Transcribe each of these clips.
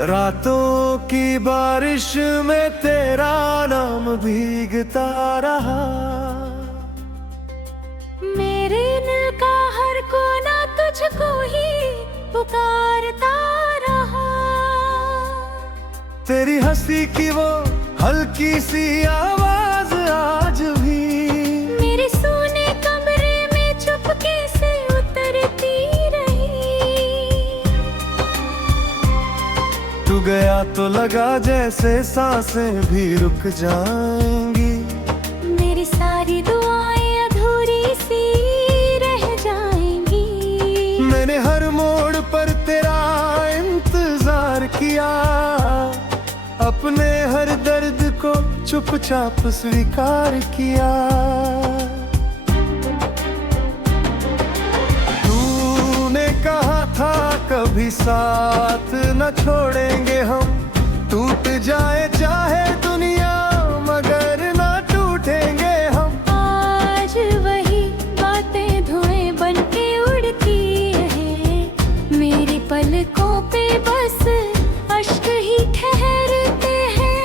रातों की बारिश में तेरा नाम भीगता रहा। मेरे दिल का हर कोना तुझको ही पुकारता रहा। तेरी हंसी की वो हल्की सी आवाज आज भी मेरे सोने कमरे में चुपके से उतरती रही। तू गया तो लगा जैसे सांसें भी रुक जाएंगी। मेरी सारी दुआएं अधूरी सी रह जाएंगी। मैंने हर मोड़ पर तेरा इंतजार किया, अपने हर दर्द को चुपचाप स्वीकार किया। तूने कहा था कभी साथ न छोड़ेंगे हम, टूट जाए चाहे दुनिया मगर न टूटेंगे हम। आज वही बातें धुएं बनके उड़ती है। मेरी पलकों पे बस अश्क ही ठहरते हैं।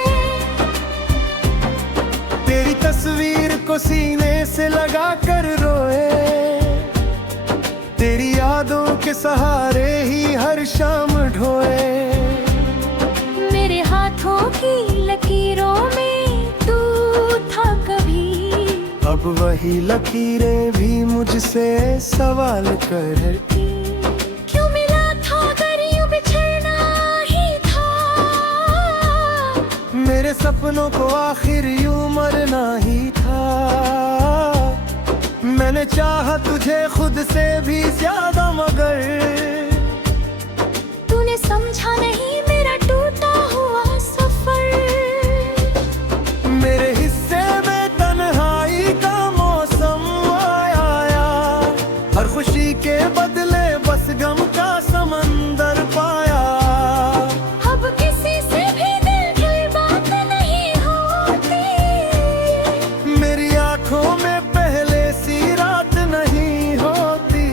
तेरी तस्वीर को सीने से लगा कर रोए, तेरी यादों के सहारे ही हर शाम ढोए। मेरे हाथों की लकीरों में तू था कभी, अब वही लकीरें भी मुझसे सवाल करती। क्यों मिला था अगर यूं बिछड़ना ही था। मेरे सपनों को आखिर यूं मरना ही था। मैंने चाहा तुझे खुद से भी ज्यादा मगर तूने समझा नहीं मेरा टूटा हुआ सफर। मेरे हिस्से में तन्हाई का मौसम आया, हर खुशी के बदले बस गम का समंदर पाया। अब किसी से भी दिल की बात नहीं होती। मेरी आंखों में पहले सी रात नहीं होती।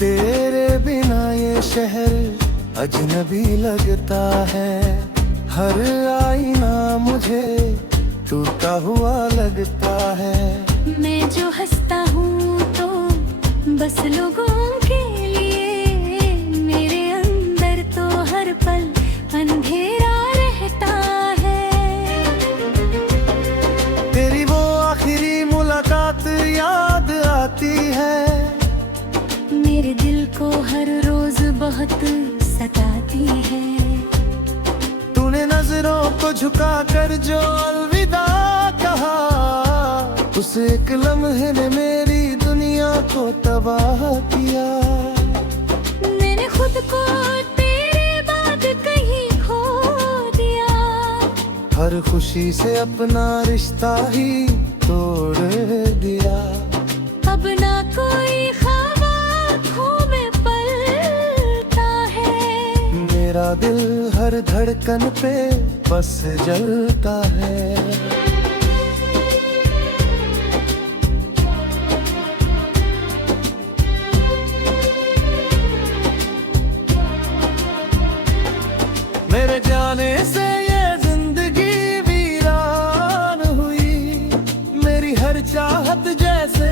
तेरे बिना ये शहर अजनबी लगता है। हर आईना मुझे टूटा हुआ लगता है। मैं जो हंसता हूँ तो बस लोगों के लिए, मेरे अंदर तो हर पल अंधेरा रहता है। तेरी वो आखिरी मुलाकात याद आती है। मेरे दिल को हर रोज बहुत सताती है। तूने नजरों को झुका कर जो अलविदा कहा, उस एक लम्हे ने मेरी दुनिया को तबाह किया। मैंने खुद को तेरे बाद कहीं खो दिया। हर खुशी से अपना रिश्ता ही तोड़ दिया। अब ना कोई ख्वाब आँखों में पलता है। मेरा दिल हर धड़कन पे बस जलता है। मेरे जाने से ये जिंदगी वीरान हुई। मेरी हर चाहत जैसे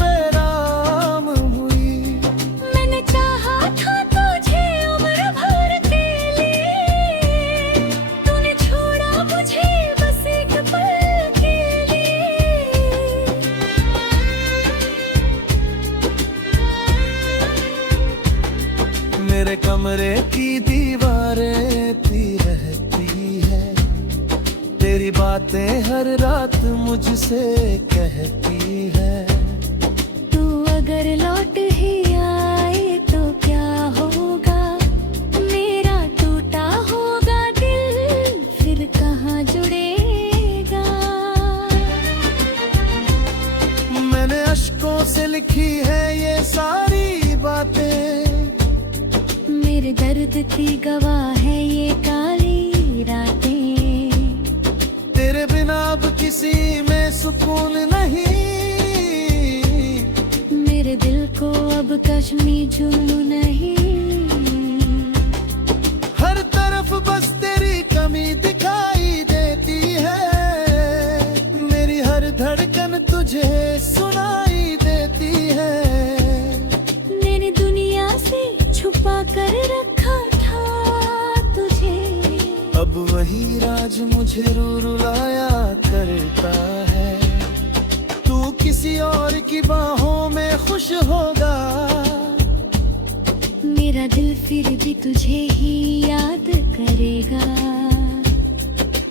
बेराम हुई। मैंने चाहा था तुझे उम्र भर के लिए। तूने छोड़ा मुझे बस एक पल के लिए। मेरे कमरे की दीवारें थी रहती है। तेरी बातें हर रात मुझसे कहती है। तू अगर लौट ही आए तो क्या होगा। मेरा टूटा होगा दिल फिर कहाँ जुड़ेगा। मैंने अश्कों से लिखी है ये सारी बातें। मेरे दर्द की गवाह है ये काली रातें। तेरे बिना अब किसी में सुकून नहीं। कश्मी जुल्लू नहीं। हर तरफ बस तेरी कमी दिखाई देती है, मेरी हर धड़कन तुझे सुनाई देती है। मैंने दुनिया से छुपा कर रखा था तुझे, अब वही राज मुझे रुलाया करता है। तू किसी और की बाहों में खुश होगा, मेरा दिल फिर भी तुझे ही याद करेगा।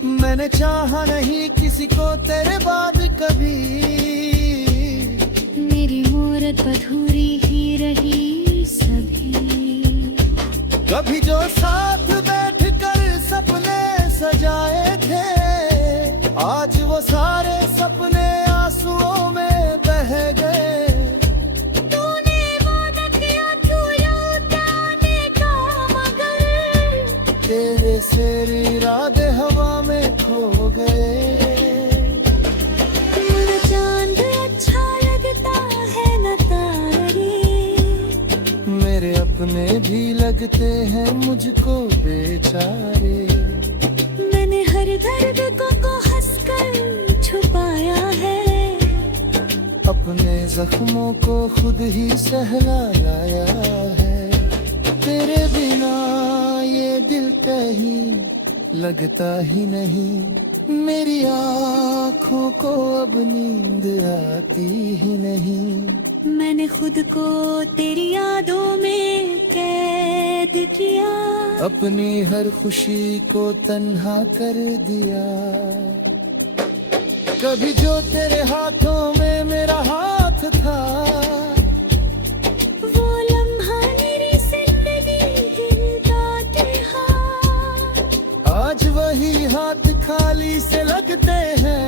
मैंने चाहा नहीं किसी को तेरे बाद कभी, मेरी मूरत अधूरी ही रही सभी। कभी जो साथ बैठ कर सपने सजाए थे, आज वो सारे सपने आंसुओं में बह गए। तूने वादा किया तू लौटाने का, मगर तेरे से इरादे हवा में खो गए। मेरा चांद अच्छा लगता है न तारे, मेरे अपने भी लगते हैं मुझको बेचारे। मैंने हर दर्द को हंसकर छुपाया है, अपने जख्मों को खुद ही सहला लाया है। तेरे बिना ये दिल कहीं लगता ही नहीं, मेरी आँखों को अब नींद आती ही नहीं। मैंने खुद को तेरी यादों में कैद किया, अपनी हर खुशी को तन्हा कर दिया। कभी जो तेरे हाथों में मेरा हाथ था, वो लम्हा मेरी जिंदगी दिल का था। आज वही हाथ खाली से लगते हैं,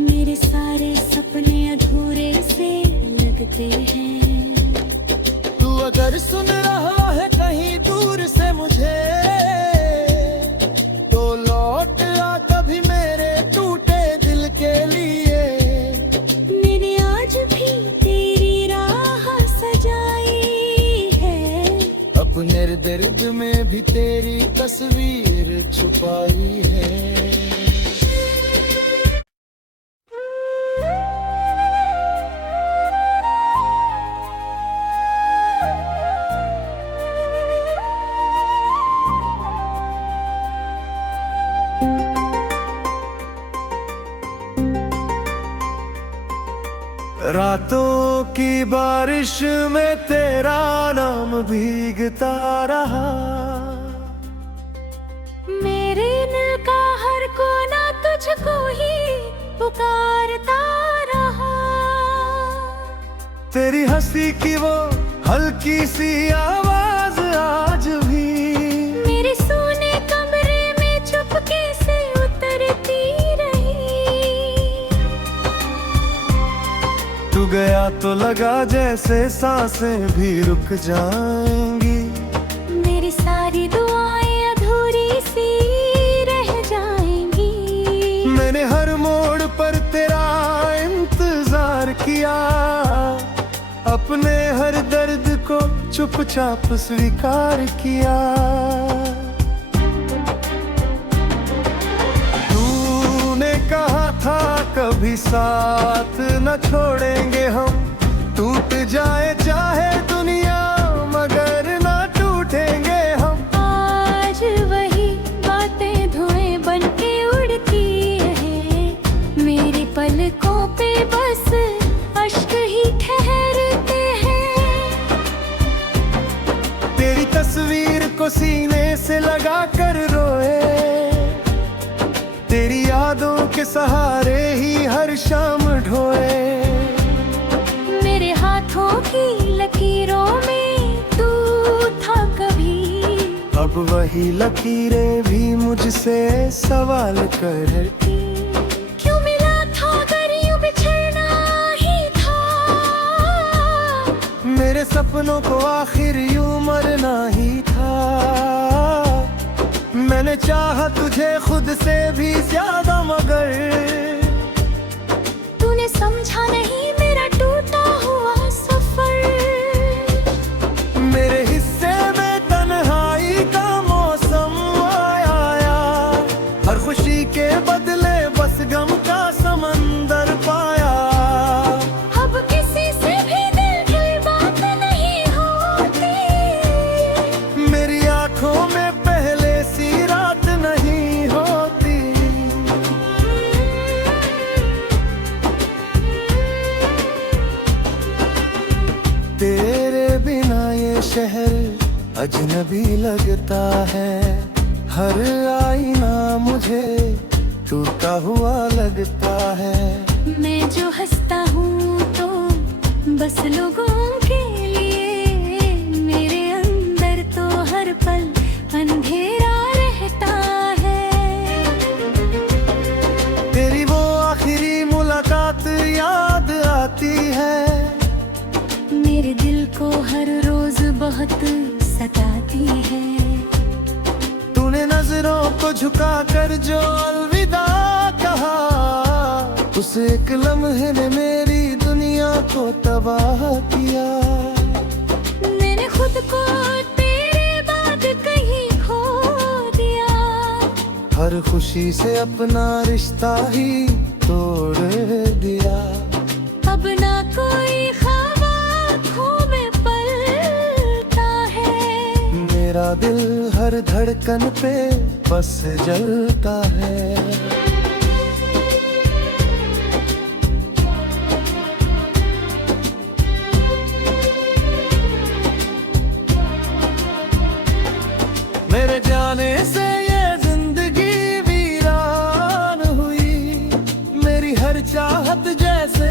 मेरे सारे सपने अधूरे से लगते हैं। तू अगर सुन रहा है कहीं दूर से मुझे, तो लौट आ कभी मेरे टूटे दिल के लिए। मैंने आज भी तेरी राह सजाई है, अपने दर्द में भी तेरी तस्वीर छुपाई है। रातों की बारिश में तेरा नाम भीगता रहा, मेरे दिल का हर कोना तुझको ही पुकारता रहा। तेरी हंसी की वो हल्की सी आवाज आज भी मेरे सोने कमरे में चुपके से उतरती रही। तू गया तो लगा जैसे सांसें भी रुक जाएंगी, मेरी सारी दुआएं अधूरी सी रह जाएंगी। मैंने हर मोड़ पर तेरा इंतजार किया, अपने हर दर्द को चुपचाप स्वीकार किया। तूने कहा था कभी साथ न छोड़ेंगे हम, टूट जाए चाहे दुनिया मगर ना टूटेंगे हम। आज वही बातें धुएं बन के उड़ती है, मेरी पलकों पे बस अश्क ही ठहरते हैं। तेरी तस्वीर को सीने से लगा कर रोए, तेरी यादों के सहारे ही हर शाम ढोए। मेरे हाथों की लकीरों में तू था कभी, अब वही लकीरें भी मुझसे सवाल करती। क्यों मिला था अगर यूं बिछड़ना ही था, मेरे सपनों को आखिर यूं मरना ही था। मैंने चाहा तुझे खुद से भी ज्यादा मगर तूने समझा नहीं मेरा टूटा हुआ सफर। शहर अजनबी लगता है, हर आईना मुझे टूटा हुआ लगता है। मैं जो हंसता हूँ तो बस लोगों के लिए, मेरे अंदर तो हर पल अंधेरा रहता है। तेरी वो आखिरी मुलाकात याद आती है, मेरे दिल को हर रोज बहुत सताती है। तूने नजरों को झुका कर जो अलविदा कहा, उस एक लम्हे ने मेरी दुनिया को तबाह किया। मैंने खुद को तेरे बाद कहीं खो दिया, हर खुशी से अपना रिश्ता ही तोड़ दिया। अब ना कोई ख्वाब आँखों में पलता है, मेरा दिल हर धड़कन पे बस जलता है। मेरे जाने से ये जिंदगी वीरान हुई, मेरी हर चाहत जैसे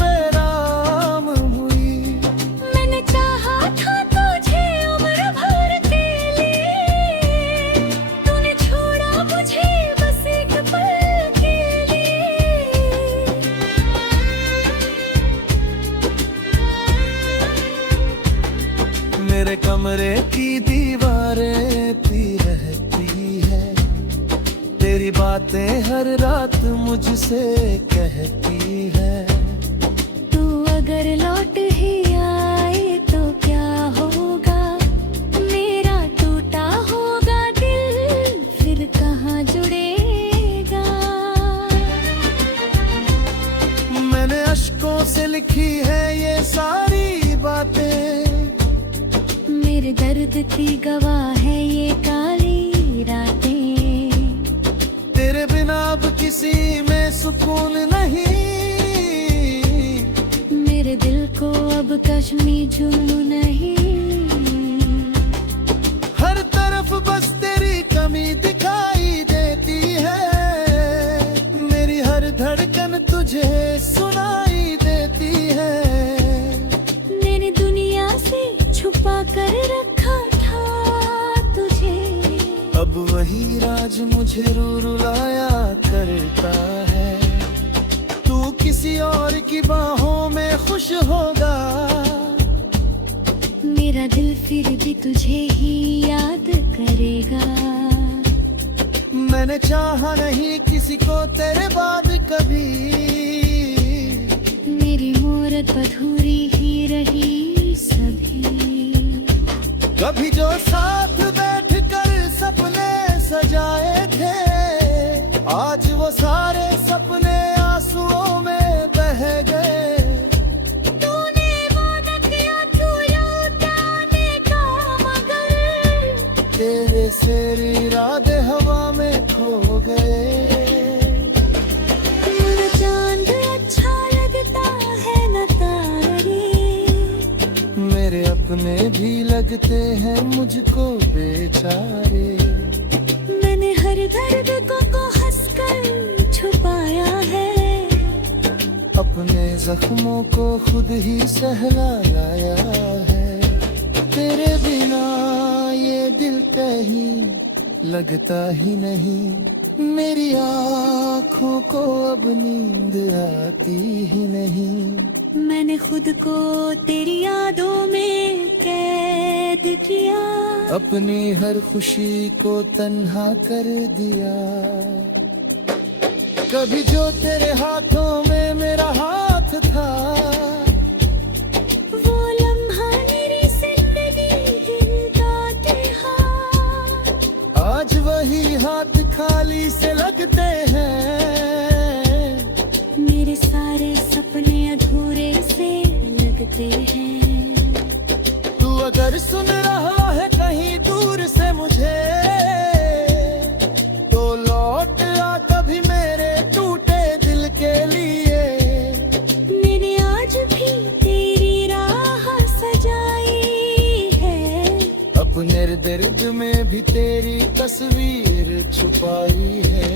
बेराम हुई। मैंने चाहा था तुझे उम्र भर के लिए, तूने छोड़ा मुझे बस एक पल के लिए। मेरे कमरे की दीवारें पी रहती है, तेरी बातें हर रात मुझसे कहती है। तू अगर लौट ही आए तो क्या होगा, मेरा टूटा होगा दिल फिर कहाँ जुड़ेगा। मैंने अश्कों से लिखी है ये सारी बातें, मेरे दर्द की गवाह है ये काली रातें। तेरे बिना अब किसी में सुकून नहीं, मेरे दिल को अब कश्मी जुल्म नहीं। हर तरफ बस तेरी कमी दिखाई देती है, मेरी हर धड़कन तुझे सुनाई देती है। मैंने दुनिया से छुपा कर रखा था तुझे, अब वही राज मुझे रुलाया करता है। तू किसी और की बाहों में खुश होगा, मेरा दिल फिर भी तुझे ही याद करेगा। मैंने चाहा नहीं किसी को तेरे बाद कभी, मेरी मूरत अधूरी ही रही सभी। कभी जो साथ बैठ कर सपने सजाए थे, आज वो सारे सपने आंसुओं में बह गए। तूने वादा किया तू लौटाने का, मगर तेरे से इरादे हवा में खो गए। मेरा चांद अच्छा लगता है न तारे, मेरे अपने भी लगते हैं मुझको बेचारे। मैंने हर दर्द को हंसकर छुपाया है, अपने जख्मों को खुद ही सहला लाया है। तेरे बिना ये दिल कहीं लगता ही नहीं, मेरी आँखों को अब नींद आती ही नहीं। मैंने खुद को तेरी यादों में कैद किया, अपनी हर खुशी को तन्हा कर दिया। कभी जो तेरे हाथों में मेरा हाथ था, वो लम्हा मेरी जिंदगी गिरता था। आज वही हाथ खाली से लगते हैं, मेरे सारे सपने अधूरे से लगते हैं। तू अगर सुन रहा है कहीं दूर से मुझे, तो लौट आ कभी मेरे टूटे दिल के लिए। मैंने आज भी तेरी राह सजाई तस्वीर छुपाई है।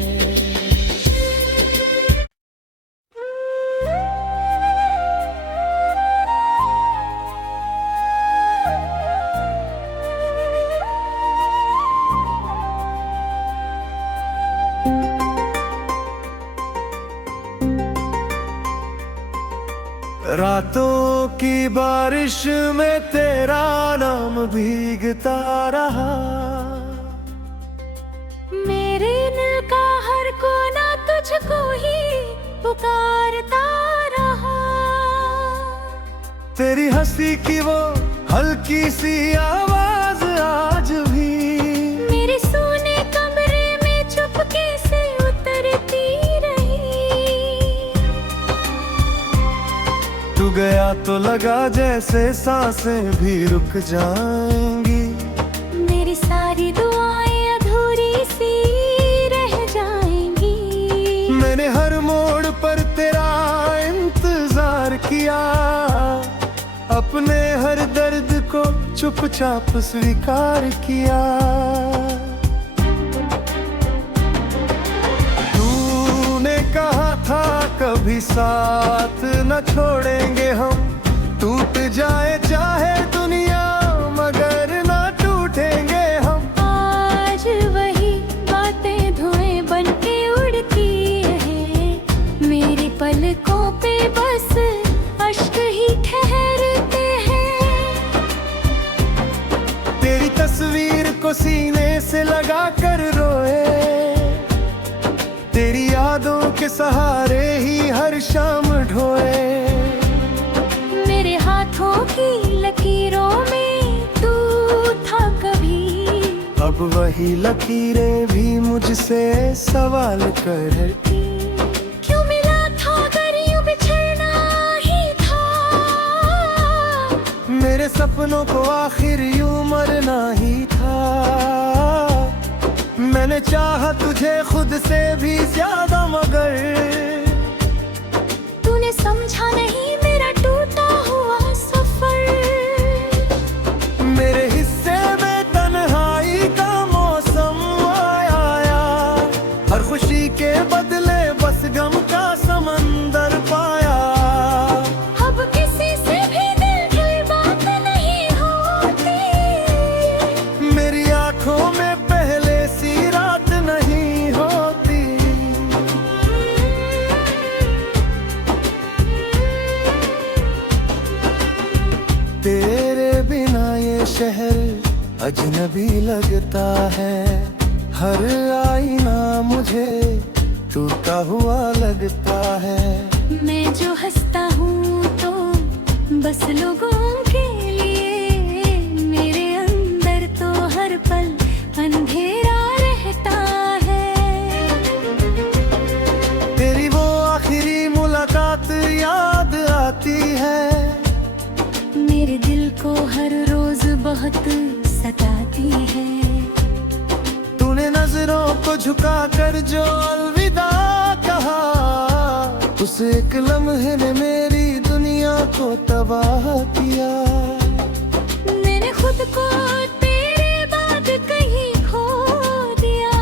रातों की बारिश में तेरा नाम भीगता रहा, मेरे दिल का हर कोना तुझको ही पुकारता रहा। तेरी हंसी की वो हल्की सी आवाज आज भी मेरे सोने कमरे में चुपके से उतरती रही। तू गया तो लगा जैसे सांसें भी रुक जाएंगी, मेरी सारी दुआएं अधूरी सी रह जाएंगी। मैंने हर मोड़ पर तेरा इंतजार किया, अपने हर दर्द को चुपचाप स्वीकार किया। तूने कहा था कभी साथ न छोड़ेंगे हम, टूट जाए चाहे दुनिया मगर न टूटेंगे हम। आज वही बातें धुएं बन के उड़ती है, मेरी पलकों पे बस अश्क ही ठहरते हैं। तेरी तस्वीर को सीने से लगा कर रोए, तेरी यादों के सहारे ही हर शाम ढोए। मेरे हाथों की लकीरों में तू था कभी, अब वही लकीरें भी मुझसे सवाल करती। क्यों मिला था अगर यूं बिछड़ना ही था, मेरे सपनों को आखिर यूं मरना ही था। मैंने चाहा तुझे खुद से भी ज्यादा मगर तूने समझा नहीं मेरा टूटा हुआ सफर। मेरे हिस्से में तन्हाई का मौसम आया, हर खुशी के बदले बस गम का समंदर पाया। अब किसी से भी दिल की बात नहीं होती, मेरी आंखों में पहले सी रात नहीं होती। तेरे बिना ये शहर अजनबी लगता है, हर आईना मुझे टूटा हुआ लगता है। मैं जो हंसता हूँ तो बस लोगों के लिए, मेरे अंदर तो हर पल अंधेरा रहता है। तेरी वो आखिरी मुलाकात याद आती है, मेरे दिल को हर रोज बहुत सताती है। तूने नजरों को झुका कर जो अलविदा कहा, उस एक लम्हे ने मेरी दुनिया को तबाह किया। मैंने खुद को तेरे बाद कहीं खो दिया,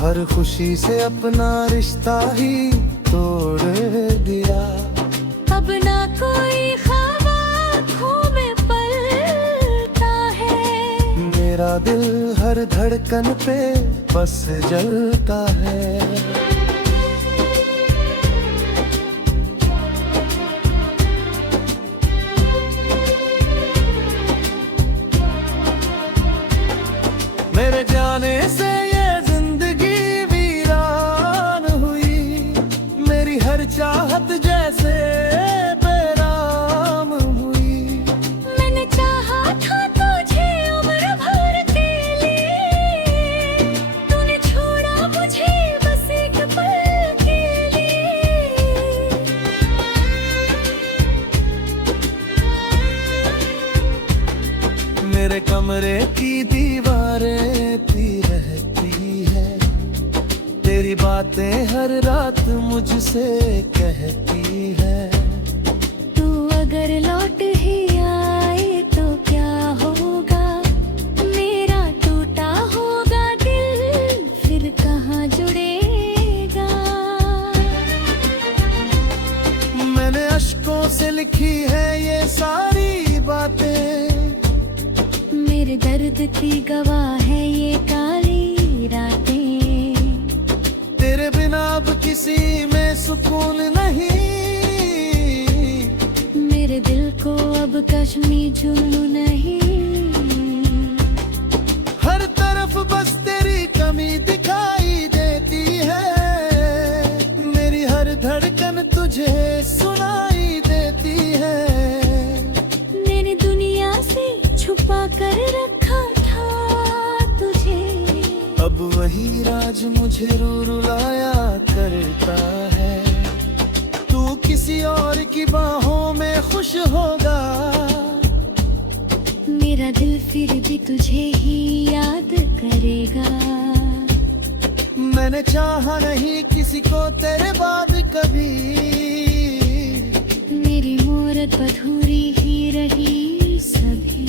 हर खुशी से अपना रिश्ता ही तोड़ दिया। अब ना कोई ख्वाब आँखों में पलता है, मेरा दिल हर धड़कन पे बस जलता है। मेरे जाने से ये जिंदगी वीरान हुई, मेरी हर चाहत जैसे बेराम हुई। मैंने चाहा था तुझे उम्र भर के लिए, तूने छोड़ा मुझे बस एक पल के लिए। मेरे कमरे की दीवारें थी रहती है, तेरी बातें हर रात मुझसे कहती है। तू अगर लौट ही आए तो क्या होगा, मेरा टूटा होगा दिल लिखी है ये सारी बातें। मेरे दर्द की गवाह है ये काली रातें। तेरे बिना अब किसी में सुकून नहीं, मेरे दिल को अब कश्मी जुल्म नहीं। हर तरफ बस तेरी कमी दिखाई देती है, मेरी हर धड़कन तुझे सुनाई देती है। मैंने दुनिया से छुपा कर रखा था तुझे, अब वही राज मुझे रुलाया करता है। तू किसी और की बाहों में खुश होगा, मेरा दिल फिर भी तुझे ही याद करेगा। मैंने चाहा नहीं किसी को तेरे बाद कभी, मेरी मूरत अधूरी ही रही सभी।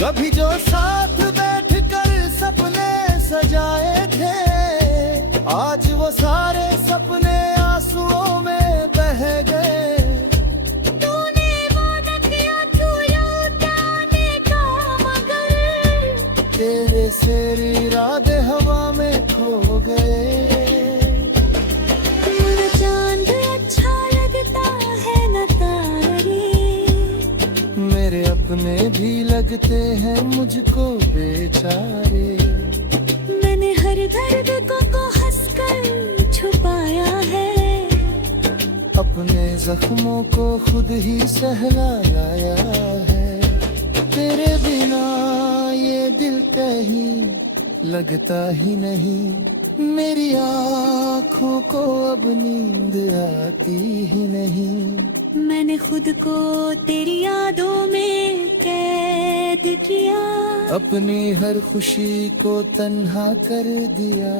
कभी जो साथ बैठ कर सपने सजाए थे, आज वो सारे सपने आंसुओं में बह गए। तूने वादा किया तू लौटाने का, मगर तेरे से इरादे हवा में खो गए। मेरा चांद अच्छा लगता है न तारे, मेरे अपने भी लगते हैं मुझको बेचारे। मैंने हर दर्द को हंसकर छुपाया है, अपने जख्मों को खुद ही सहलाया है। तेरे बिना ये दिल कहीं लगता ही नहीं, मेरी आँखों को अब नींद आती ही नहीं। मैंने खुद को तेरी यादों में कैद किया, अपनी हर खुशी को तन्हा कर दिया।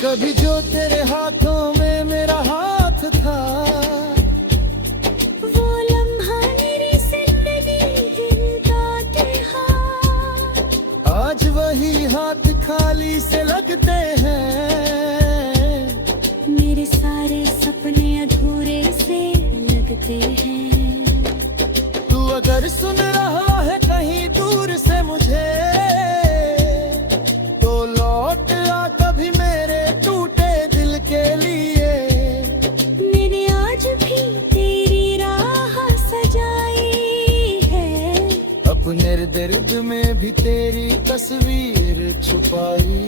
कभी जो तेरे हाथों में मेरा हाथ था, वो लम्हा मेरी जिंदगी दिल का था। आज वही हाथ खाली से लगते हैं, मेरे सारे सपने अधूरे से लगते हैं। तू अगर सुन रहा है कहीं दूर से मुझे, तो लौट आ कभी मेरे टूटे दिल के लिए। मैंने आज भी तेरी राह सजाई है, अपने दर्द में भी तेरी तस्वीर छुपाई